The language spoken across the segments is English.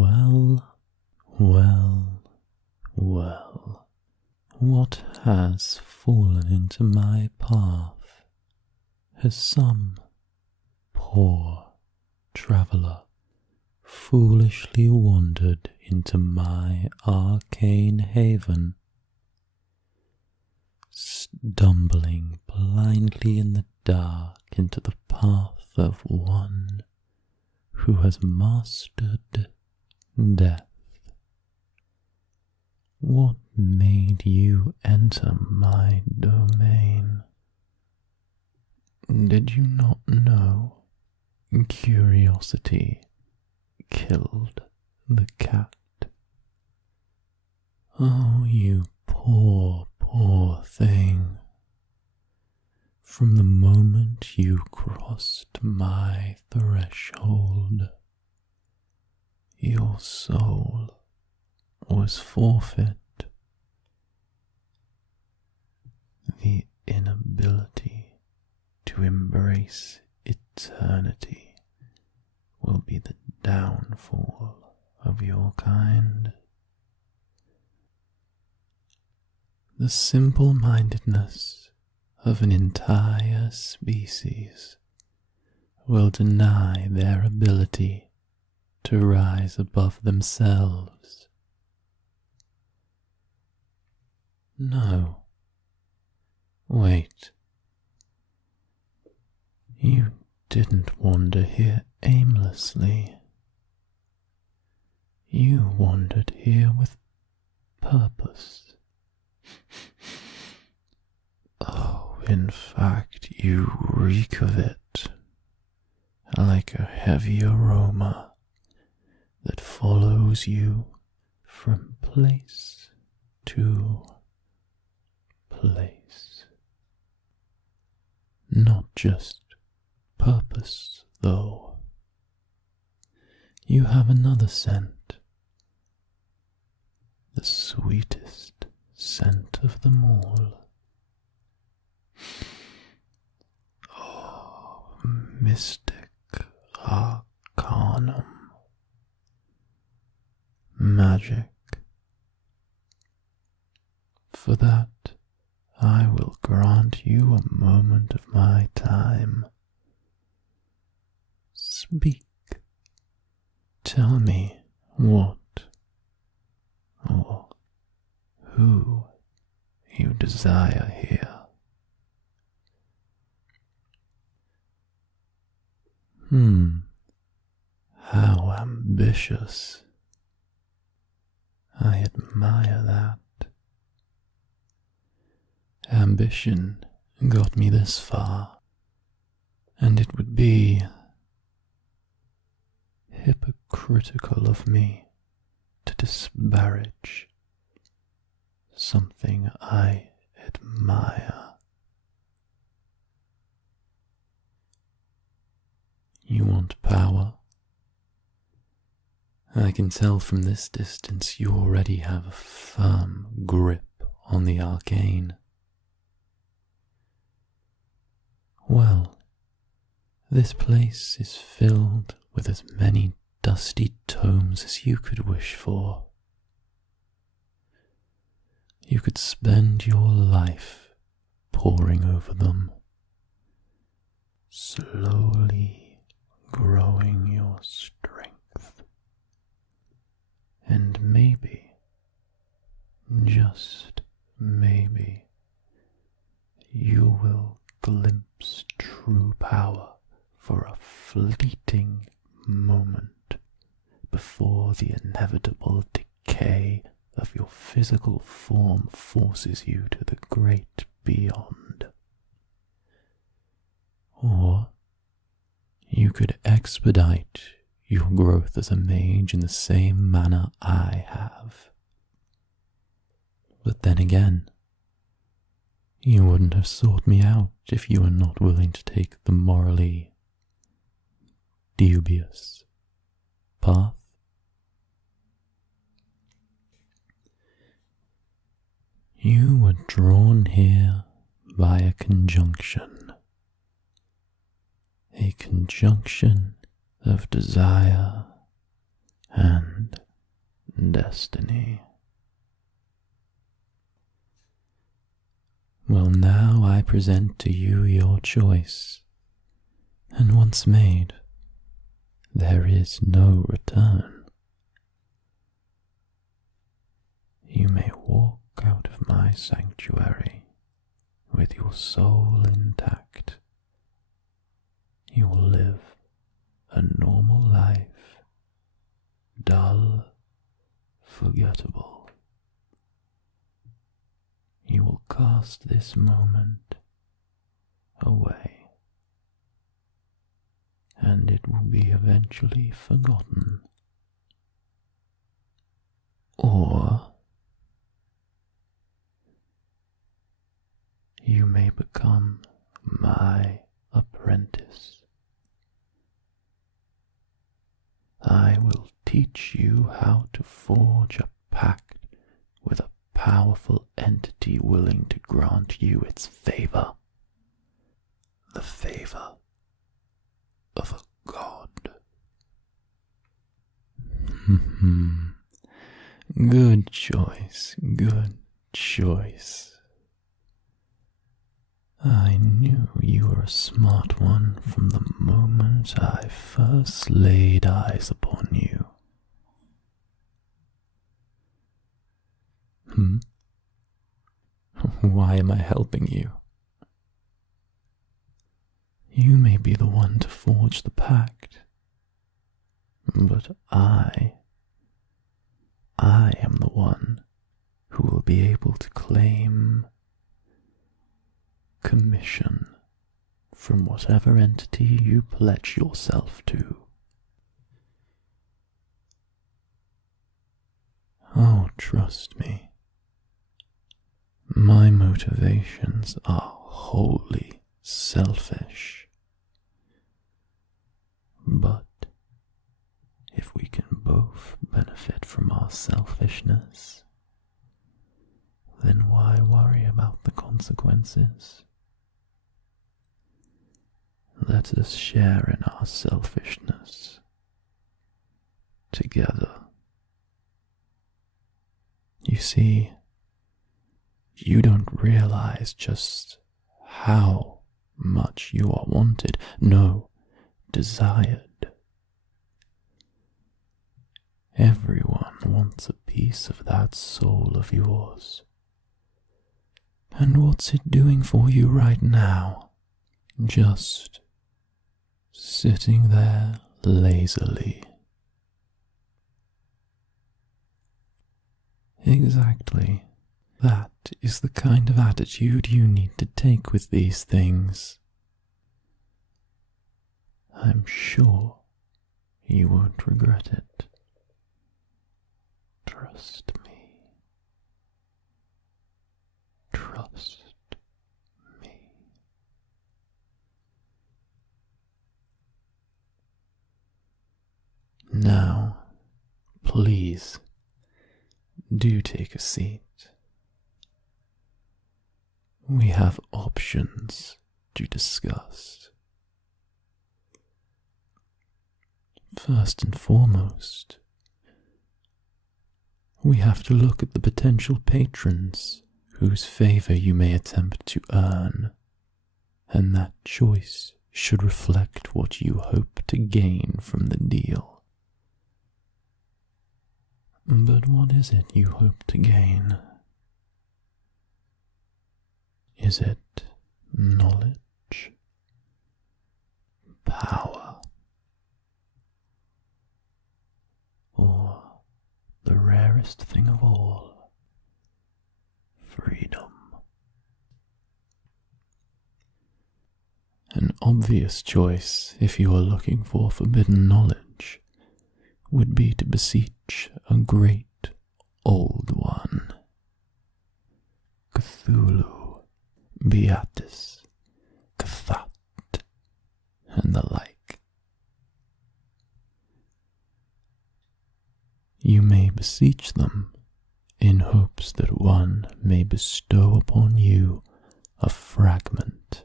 Well, well, well, what has fallen into my path? Has some poor traveller foolishly wandered into my arcane haven, stumbling blindly in the dark into the path of one who has mastered death? What made you enter my domain? Did you not know curiosity killed the cat? Oh, you poor, poor thing. From the moment you crossed my threshold, your soul was forfeit. The inability to embrace eternity will be the downfall of your kind. The simple-mindedness of an entire species will deny their ability to rise above themselves. No. Wait. You didn't wander here aimlessly. You wandered here with purpose. Oh, in fact, you reek of it, like a heavy aroma that follows you from place to place. Not just purpose, though. You have another scent, the sweetest scent of them all. Oh, mystic arcanum, magic. For that, I will grant you a moment of my time. Speak. Tell me what or who you desire here. How ambitious. I admire that. Ambition got me this far, and it would be hypocritical of me to disparage something I admire. You want power? I can tell from this distance you already have a firm grip on the arcane. Well, this place is filled with as many dusty tomes as you could wish for. You could spend your life poring over them, slowly growing your strength, and maybe, just maybe, you will glimpse true power for a fleeting moment before the inevitable decay of your physical form forces you to the great beyond. Or you could expedite your growth as a mage in the same manner I have. But then again, you wouldn't have sought me out if you were not willing to take the morally dubious path. You were drawn here by a conjunction of desire and destiny. Well, now I present to you your choice, and once made, there is no return. You may walk out of my sanctuary with your soul intact. You will live a normal life, dull, forgettable. You will cast this moment away, and it will be eventually forgotten. Or you may become my apprentice. I will teach you how to forge a pact with a powerful entity willing to grant you its favor. The favor of a god. Good choice, good choice. I knew you were a smart one from the moment I first laid eyes upon you. Why am I helping you? You may be the one to forge the pact, but I am the one who will be able to claim commission from whatever entity you pledge yourself to. Oh, trust me, my motivations are wholly selfish. But if we can both benefit from our selfishness, then why worry about the consequences? Let us share in our selfishness together. You see, you don't realize just how much you are wanted, no, desired. Everyone wants a piece of that soul of yours. And what's it doing for you right now? Just sitting there lazily. Exactly. That is the kind of attitude you need to take with these things. I'm sure you won't regret it. Trust me. Trust me. Now, please, do take a seat. We have options to discuss. First and foremost, we have to look at the potential patrons whose favor you may attempt to earn, and that choice should reflect what you hope to gain from the deal. But what is it you hope to gain? Is it knowledge? Power? Or the rarest thing of all, freedom? An obvious choice, if you are looking for forbidden knowledge, would be to beseech a great old one. Cthulhu, Beatus, Kthat, and the like. You may beseech them in hopes that one may bestow upon you a fragment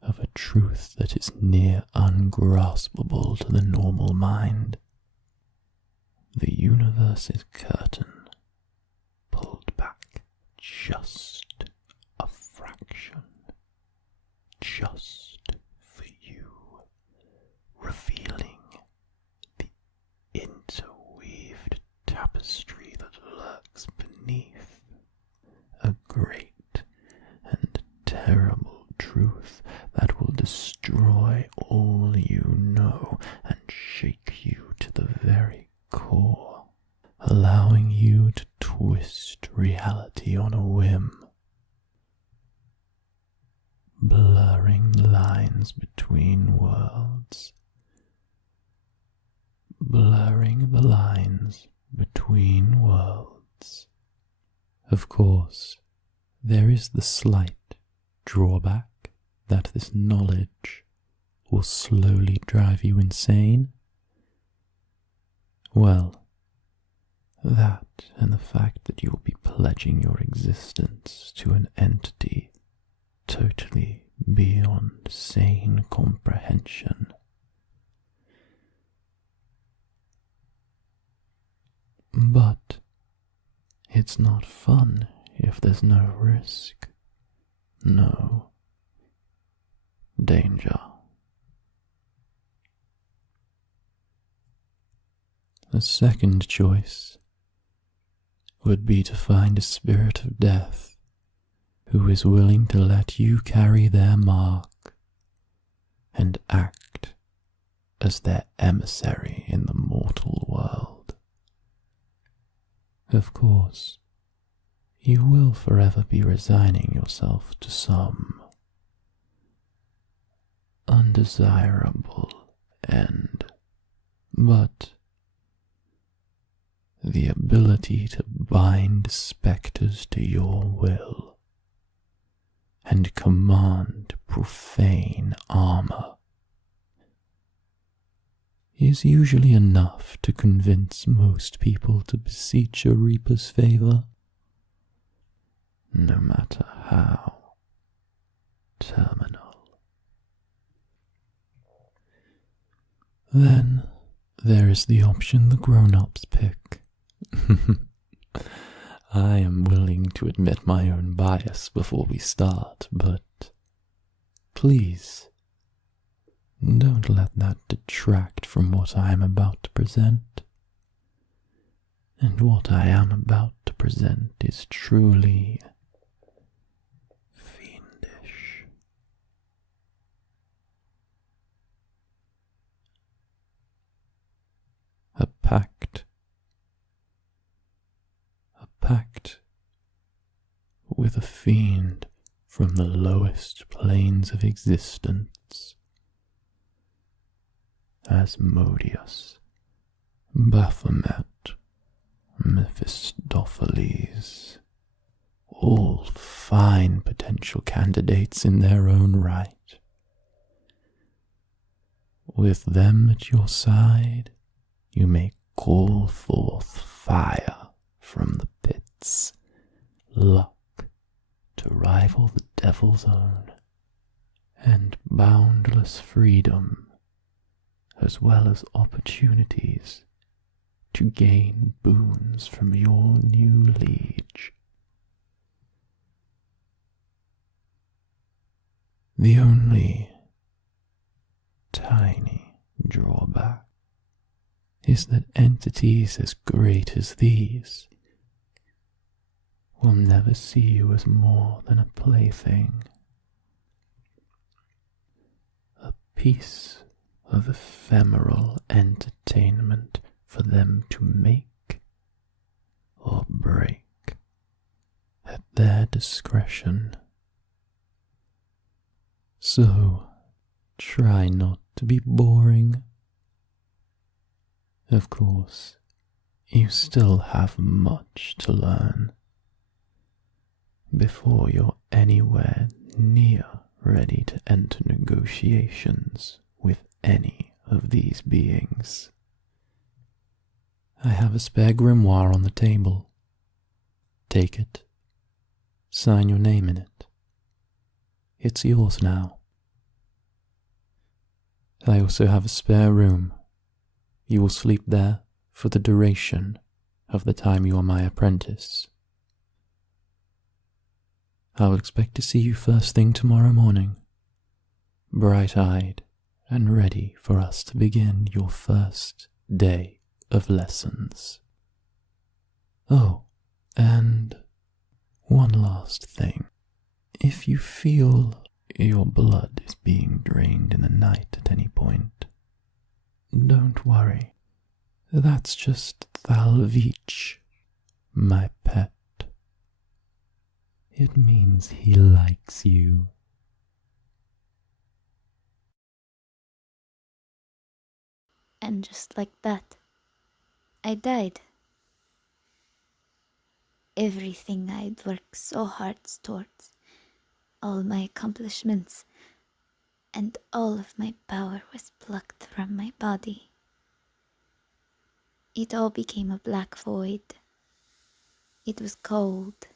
of a truth that is near ungraspable to the normal mind. the universe's curtain pulled back just a fraction, just for you, revealing the interweaved tapestry that lurks beneath, a great and terrible truth that will destroy all you know and shake you to the very core, allowing you to twist reality on a whim, blurring lines between worlds, blurring the lines between worlds. Of course, there is the slight drawback that this knowledge will slowly drive you insane. Well, that and the fact that you will be pledging your existence to an entity totally beyond sane comprehension. But it's not fun if there's no risk, no danger. A second choice would be to find a spirit of death who is willing to let you carry their mark and act as their emissary in the mortal world. Of course, you will forever be resigning yourself to some undesirable end, but the ability to bind spectres to your will and command profane armor is usually enough to convince most people to beseech a reaper's favor, no matter how terminal. Then there is the option the grown-ups pick. I am willing to admit my own bias before we start, but please, don't let that detract from what I am about to present. And what I am about to present is truly fiendish. A pact with a fiend from the lowest planes of existence. Asmodeus, Baphomet, Mephistopheles, all fine potential candidates in their own right. With them at your side, you may call forth fire from the pits, luck to rival the devil's own, and boundless freedom, as well as opportunities to gain boons from your new liege. The only tiny drawback is that entities as great as these will never see you as more than a plaything, a piece of ephemeral entertainment for them to make or break at their discretion. So try not to be boring. Of course, you still have much to learn before you're anywhere near ready to enter negotiations with any of these beings. I have a spare grimoire on the table. Take it. Sign your name in it. It's yours now. I also have a spare room. You will sleep there for the duration of the time you are my apprentice. I will expect to see you first thing tomorrow morning, bright-eyed and ready for us to begin your first day of lessons. Oh, and one last thing. If you feel your blood is being drained in the night at any point, don't worry. That's just Devilish, my pet. It means he likes you. And just like that, I died. Everything I'd worked so hard towards, all my accomplishments, and all of my power was plucked from my body. It all became a black void. It was cold,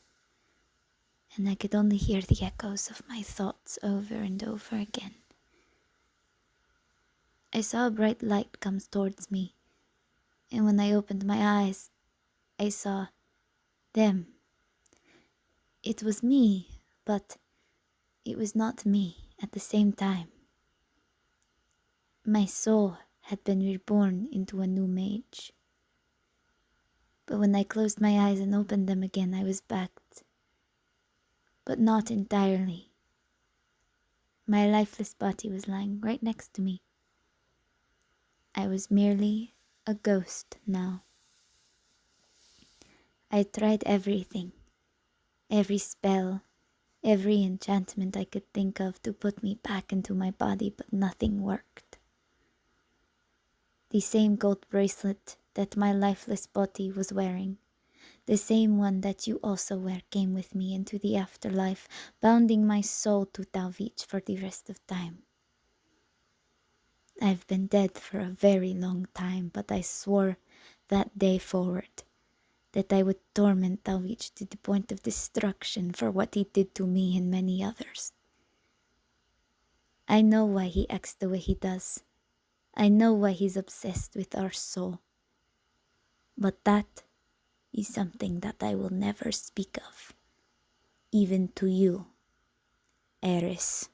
and I could only hear the echoes of my thoughts over and over again. I saw a bright light come towards me, and when I opened my eyes, I saw them. It was me, but it was not me at the same time. My soul had been reborn into a new mage. But when I closed my eyes and opened them again, I was back. But not entirely. My lifeless body was lying right next to me. I was merely a ghost now. I tried everything, every spell, every enchantment I could think of to put me back into my body, but nothing worked. The same gold bracelet that my lifeless body was wearing, the same one that you also wear, came with me into the afterlife, bounding my soul to Devilish for the rest of time. I've been dead for a very long time, but I swore that day forward that I would torment Devilish to the point of destruction for what he did to me and many others. I know why he acts the way he does. I know why he's obsessed with our soul. But that is something that I will never speak of, even to you, Eris.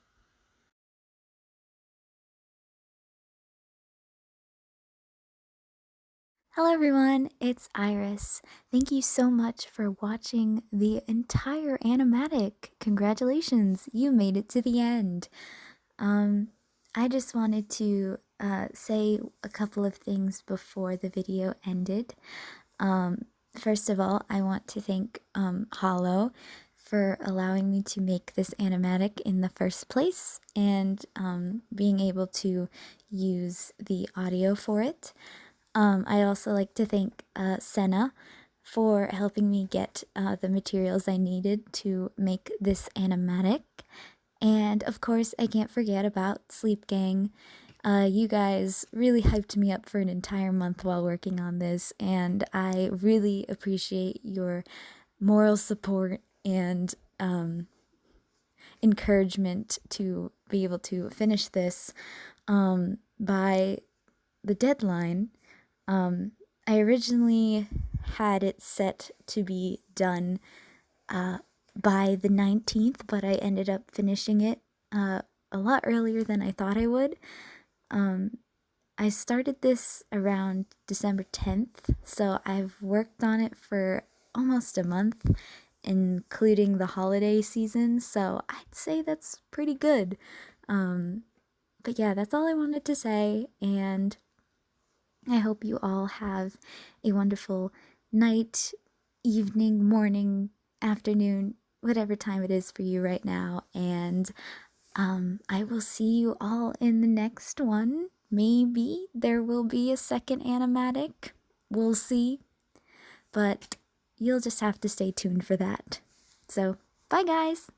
Hello everyone, it's Iris. Thank you so much for watching the entire animatic. Congratulations, you made it to the end. I just wanted to say a couple of things before the video ended. First of all, I want to thank Hollow for allowing me to make this animatic in the first place and being able to use the audio for it. I also like to thank Senna for helping me get the materials I needed to make this animatic. And of course, I can't forget about Sleep Gang. You guys really hyped me up for an entire month while working on this, and I really appreciate your moral support and encouragement to be able to finish this by the deadline. I originally had it set to be done by the 19th, but I ended up finishing it a lot earlier than I thought I would. I started this around December 10th, so I've worked on it for almost a month, including the holiday season, so I'd say that's pretty good. But yeah, that's all I wanted to say, and I hope you all have a wonderful night, evening, morning, afternoon, whatever time it is for you right now. And I will see you all in the next one. Maybe there will be a second animatic. We'll see. But you'll just have to stay tuned for that. So, bye guys!